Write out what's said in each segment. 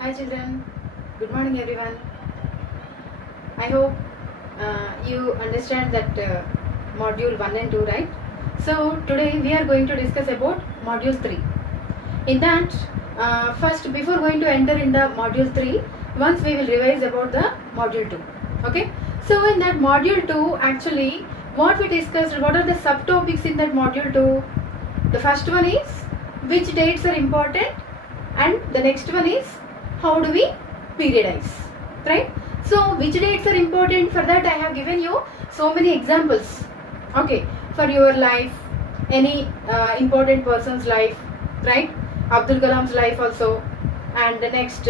Hi children, good morning everyone. I hope you understand that module 1 and 2, right? So today we are going to discuss about module 3. In that, first before going to enter in the module 3, once we will revise about the module 2. Okay? So in that module 2, actually what we discussed, what are the subtopics in that module 2? The first one is which dates are important, and the next one is how do we periodize, right? So which dates are important, for that I have given you so many examples, okay, for your life, any important person's life, right? Abdul Kalam's life also, and the next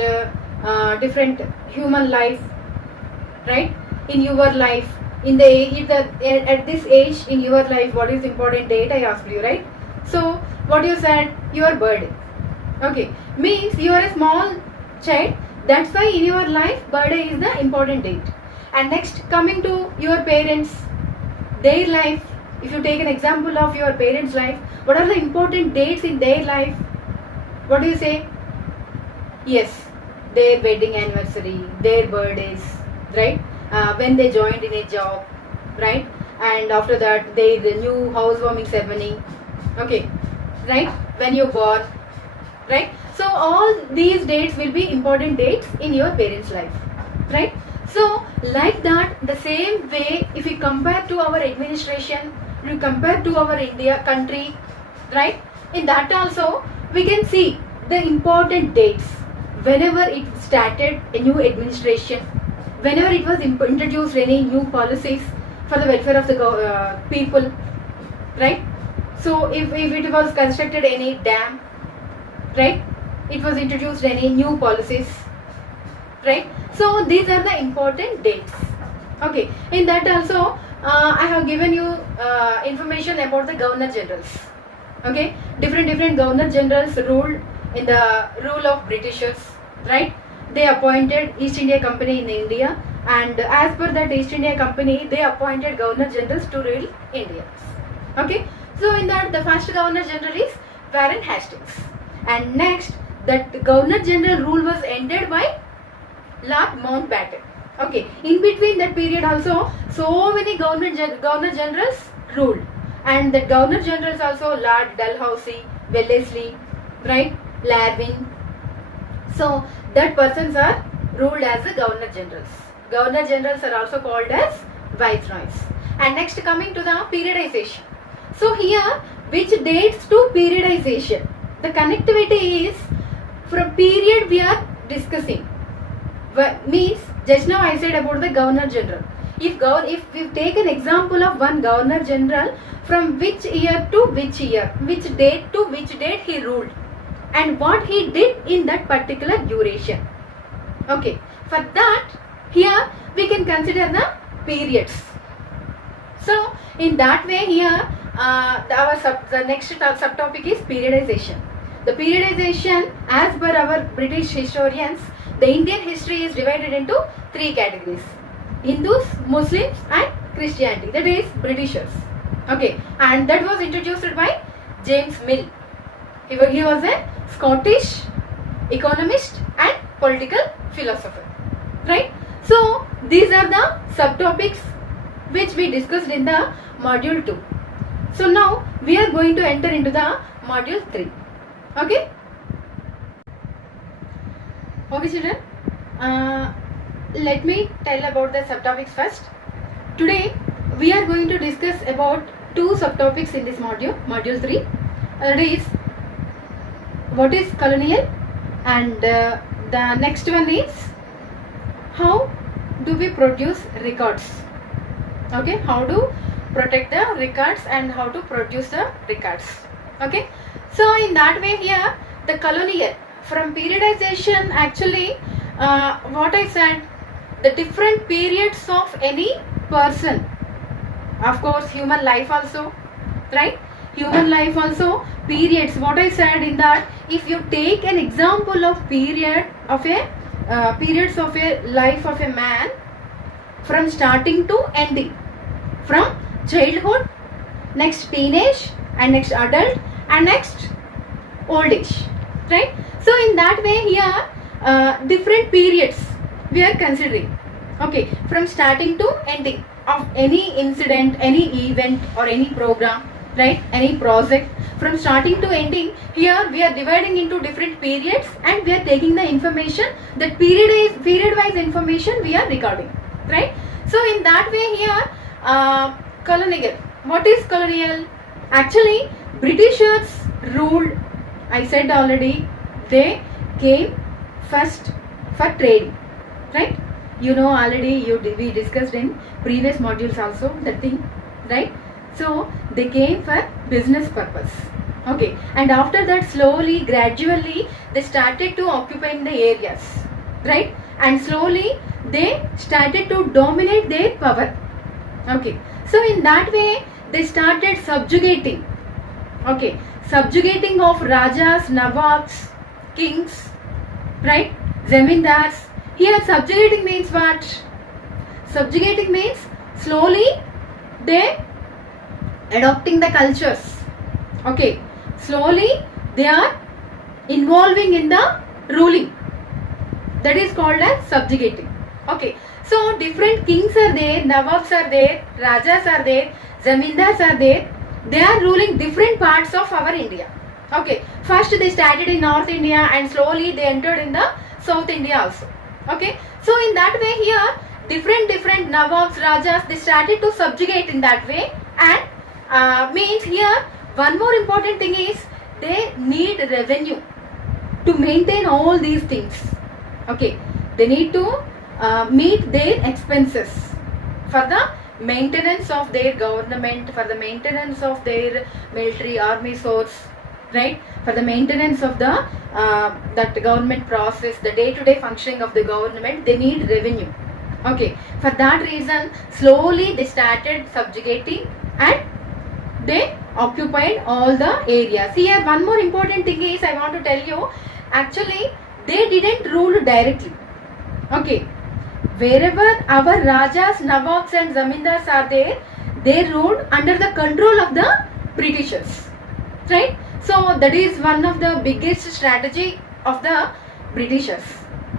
different human life, right? In your life, in at this age in your life, what is important date I asked you, right? So what you said, your birthday, okay, means you are a small child, that's why in your life birthday is the important date. And next, coming to your parents, their life, if you take an example of your parents life, what are the important dates in their life? What do you say? Yes, their wedding anniversary, their birthdays, right? When they joined in a job, right? And after that, the new housewarming ceremony, okay, right? When you born, right? So all these dates will be important dates in your parents' life, right? So like that, the same way, if we compare to our administration, we compare to our India country, right? In that also we can see the important dates whenever it started a new administration, whenever it was introduced any new policies for the welfare of the people, right? So if it was constructed any dam, right, it was introduced any new policies, right? So these are the important dates, okay. In that also I have given you information about the governor generals, okay. Different governor generals ruled in the rule of Britishers, right? They appointed East India Company in India, and as per that East India Company, they appointed governor generals to rule India, okay. So in that, the first governor general is Warren Hastings, and next, that governor general rule was ended by Lord Mountbatten, okay. In between that period also, so many governor generals ruled, and the governor generals also Lord Dalhousie, Wellesley, right, Larvin. So that persons are ruled as the governor generals. Governor generals are also called as viceroys. And next, coming to the periodization. So here, which dates to periodization? The connectivity is from period we are discussing. Means just now I said about the governor general. If we take an example of one governor general, from which year to which year, which date to which date he ruled, and what he did in that particular duration, okay. For that, here we can consider the periods. So in that way, here the next subtopic is periodization. The periodization, as per our British historians, the Indian history is divided into three categories: Hindus, Muslims, and Christianity. That is Britishers, okay. And that was introduced by James Mill. He was a Scottish economist and political philosopher, right? So these are the subtopics which we discussed in the module 2. So now we are going to enter into the module 3, okay. Okay children, let me tell about the subtopics first. Today we are going to discuss about two subtopics in this module, module 3. That is, what is colonial, and the next one is how do we produce records, okay. How to protect the records and how to produce the records, okay. So in that way, here the colonial, from periodization, actually what I said, the different periods of any person, of course human life also, right? Human life also, periods, what I said in that, if you take an example of period of a periods of a life of a man, from starting to ending, from childhood, next teenage, and next adult, and next old age, right? So in that way, here different periods we are considering. Okay, from starting to ending of any incident, any event or any program, right, any project, from starting to ending, here we are dividing into different periods and we are taking the information, that period wise information we are recording, right. So in that way here, colonial, what is colonial? Actually Britishers ruled, I said already, they came first for trading, right. You know already, we discussed in previous modules also that thing, right. So they came for business purpose. Okay, and after that slowly, gradually they started to occupying the areas, right, and slowly they started to dominate their power. Okay, so in that way they started subjugating. Okay, subjugating of Rajas, Nawabs, kings, right, Zamindars. Here subjugating means what? Subjugating means slowly they adopting the cultures. Okay, slowly they are involving in the ruling. That is called as subjugating. Okay, so different kings are there, Nawabs are there, Rajas are there, Zamindars are there. They are ruling different parts of our India. Okay, first they started in North India and slowly they entered in the South India also. Okay, so in that way here, different Nawabs, Rajas, they started to subjugate in that way. And means here one more important thing is they need revenue to maintain all these things. Okay, they need to meet their expenses for the maintenance of their government, for the maintenance of their military army source, right, for the maintenance of the that government process, the day-to-day functioning of the government, they need revenue. Okay, for that reason slowly they started subjugating and they occupied all the areas. Here one more important thing is I want to tell you, actually they didn't rule directly. Okay, wherever our Rajas, Nawabs and Zamindars are there, they ruled under the control of the Britishers, right. So that is one of the biggest strategy of the Britishers.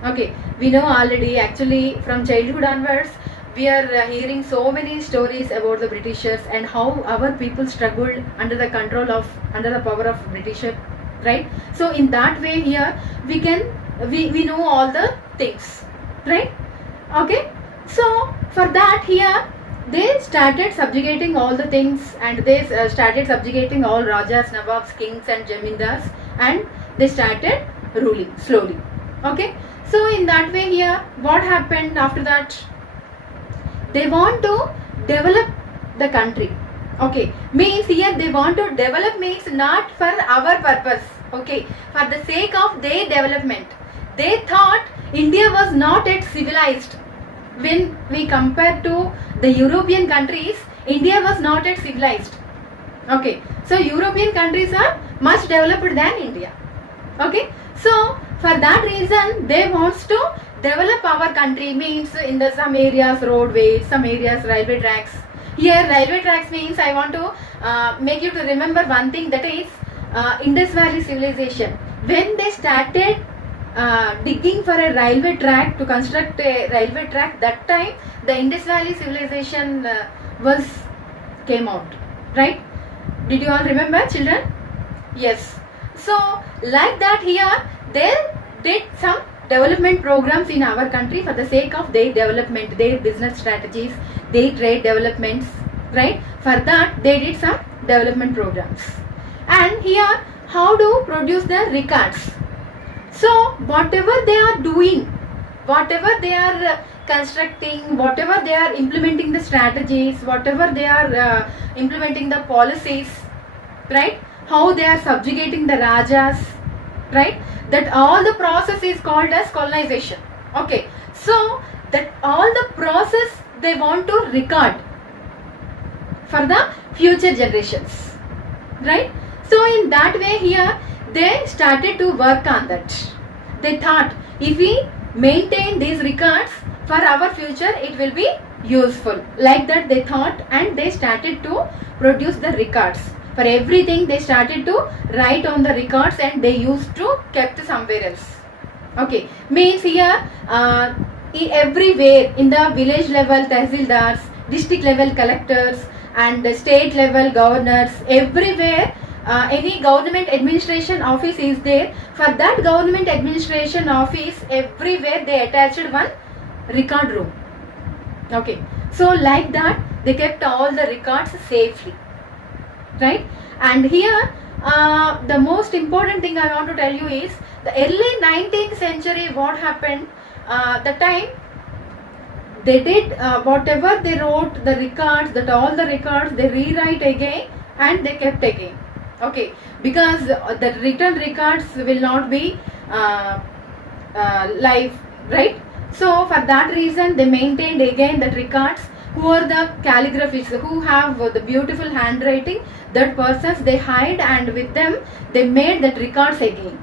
Okay, we know already, actually from childhood onwards we are hearing so many stories about the Britishers and how our people struggled under the control of, under the power of Britisher, right. So in that way here we know all the things, right. Okay, so for that here they started subjugating all the things and they started subjugating all Rajas, Nawabs, kings and Jamindars, and they started ruling slowly. Okay, so in that way here what happened after that, they want to develop the country. Okay, means here they want to develop means not for our purpose. Okay, for the sake of their development. They thought India was not yet civilized. When we compare to the European countries, India was not yet civilized. Okay, so European countries are much developed than India. Okay, so for that reason they wants to develop our country, means in the some areas roadways, some areas railway tracks. Here railway tracks means I want to make you to remember one thing, that is Indus Valley civilization. When they started digging for a railway track, to construct a railway track, that time the Indus Valley civilization came out, right. Did you all remember, children? Yes. So like that here they did some development programs in our country for the sake of their development, their business strategies, their trade developments, right. For that they did some development programs. And here how to produce the records. So whatever they are doing, whatever they are constructing, whatever they are implementing the strategies, whatever they are implementing the policies, right, how they are subjugating the Rajas, right, that all the process is called as colonization. Okay, so that all the process they want to record for the future generations, right. So in that way here they started to work on that. They thought if we maintain these records for our future, it will be useful. Like that they thought, and they started to produce the records. For everything they started to write on the records and they used to kept somewhere else. Okay, means here everywhere in the village level tehsildars, district level collectors, and the state level governors, everywhere any government administration office is there. For that government administration office, everywhere they attached one record room. Okay, so like that they kept all the records safely, right? And here the most important thing I want to tell you is the early 19th century. What happened? The time they did whatever they wrote, the records, that all the records they rewrite again and they kept again. Okay, because the written records will not be live, right? So for that reason they maintained again that records. Who are the calligraphists who have the beautiful handwriting, that persons they hide, and with them they made that records again.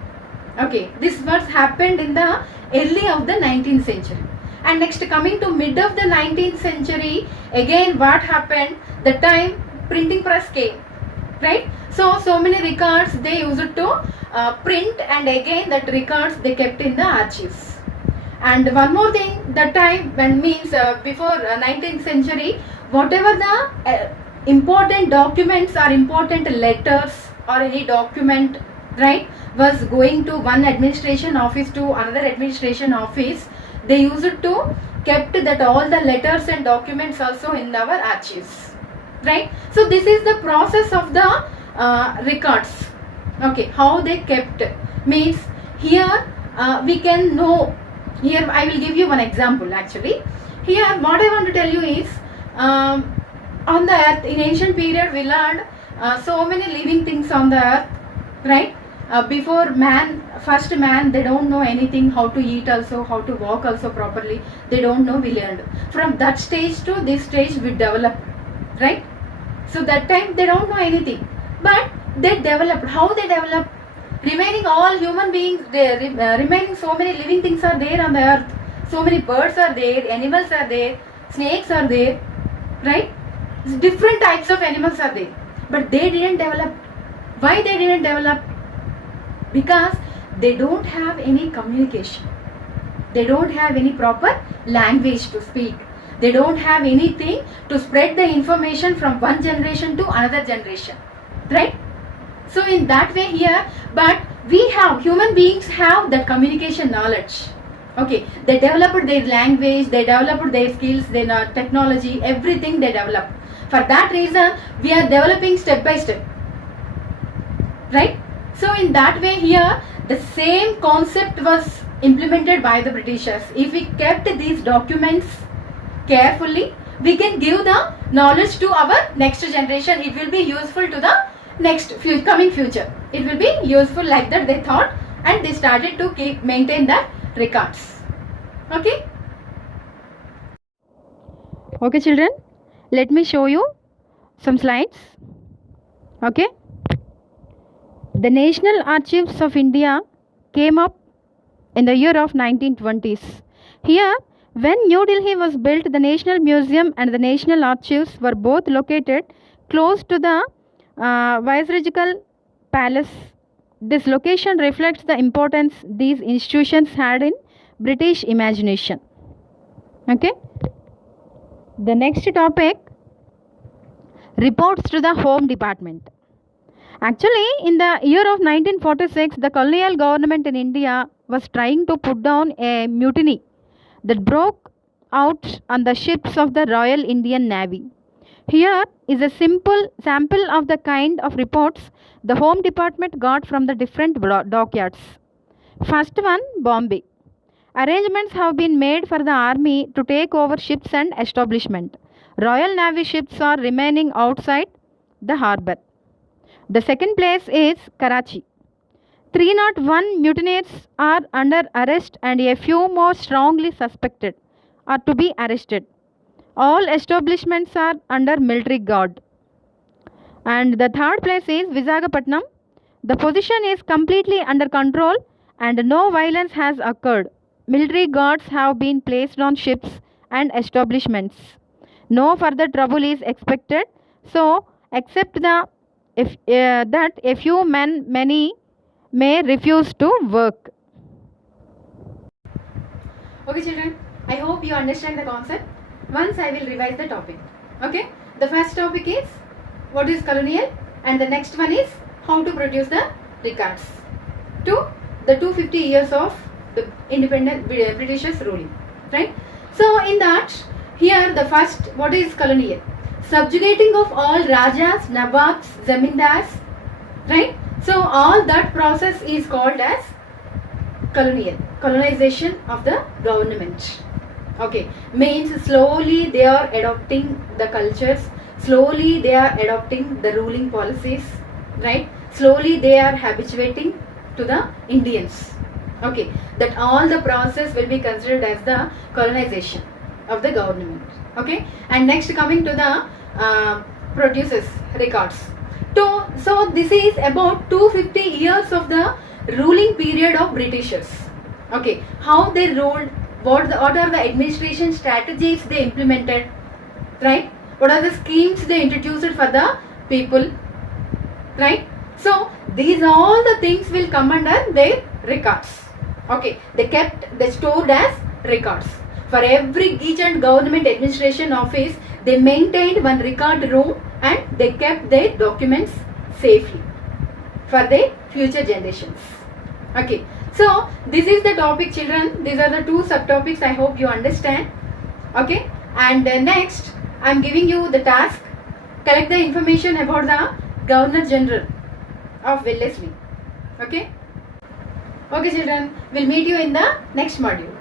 Okay, this was happened in the early of the 19th century. And next, coming to mid of the 19th century, again what happened? The time printing press came, right? So many records they used to print, and again that records they kept in the archives. And one more thing, that time when means before 19th century, whatever the important documents or important letters or any document, right, was going to one administration office to another administration office, they used to kept that all the letters and documents also in our archives, right? So this is the process of the records. Okay, how they kept means here we can know. Here I will give you one example. Actually, here what I want to tell you is on the earth in ancient period we learned so many living things on the earth, right? Before man, first man, they don't know anything, how to eat also, how to walk also properly, they don't know, we learned. From that stage to this stage we developed, right? So that time they don't know anything, but they developed. How they developed? Remaining all human beings, remaining so many living things are there on the earth. So many birds are there, animals are there, snakes are there, right? Different types of animals are there, but they didn't develop. Why they didn't develop? Because they don't have any communication. They don't have any proper language to speak. They don't have anything to spread the information from one generation to another generation, right? So in that way here, but we have, human beings have that communication knowledge. Okay, they developed their language, they developed their skills, their technology, everything they developed. For that reason, we are developing step by step, right? So in that way here, the same concept was implemented by the Britishers. If we kept these documents carefully, we can give the knowledge to our next generation. It will be useful to the next coming future. It will be useful, like that they thought, and they started to maintain the records. Okay children, let me show you some slides. Okay, the National Archives of India came up in the year of 1920s. Here, when New Delhi was built, the National Museum and the National Archives were both located close to the Viceregal Palace. This location reflects the importance these institutions had in British imagination. Okay. The next topic, reports to the Home Department. Actually, in the year of 1946, the colonial government in India was trying to put down a mutiny that broke out on the ships of the Royal Indian Navy. Here is a simple sample of the kind of reports the Home Department got from the different dockyards. First one, Bombay. Arrangements have been made for the army to take over ships and establishment. Royal Navy ships are remaining outside the harbour. The second place is Karachi. 301 mutineers are under arrest and a few more strongly suspected are to be arrested. All establishments are under military guard. And the third place is Visakhapatnam. The position is completely under control and no violence has occurred. Military guards have been placed on ships and establishments. No further trouble is expected. So, except that a few many may refuse to work. Okay children, I hope you understand the concept. Once I will revise the topic. Okay, the first topic is what is colonial, and the next one is how to produce the records to the 250 years of the independent Britishers ruling, right? So in that, here the first, what is colonial? Subjugating of all Rajas, Nawabs, Zamindars, right? So all that process is called as colonial, colonization of the government. Okay, means slowly they are adopting the cultures, slowly they are adopting the ruling policies, right? Slowly they are habituating to the Indians. Okay, that all the process will be considered as the colonization of the government. Okay, and next coming to the producers records. So this is about 250 years of the ruling period of Britishers. Okay, how they ruled, what are the administration strategies they implemented, right? What are the schemes they introduced for the people, right? So these all the things will come under their records. Okay, they stored as records. For each and government administration office, they maintained one record room and they kept their documents safely for their future generations. Okay, so this is the topic children. These are the two subtopics. I hope you understand. Okay, and next I am giving you the task. Collect the information about the Governor General of Wellesley. Okay. Okay children, we'll meet you in the next module.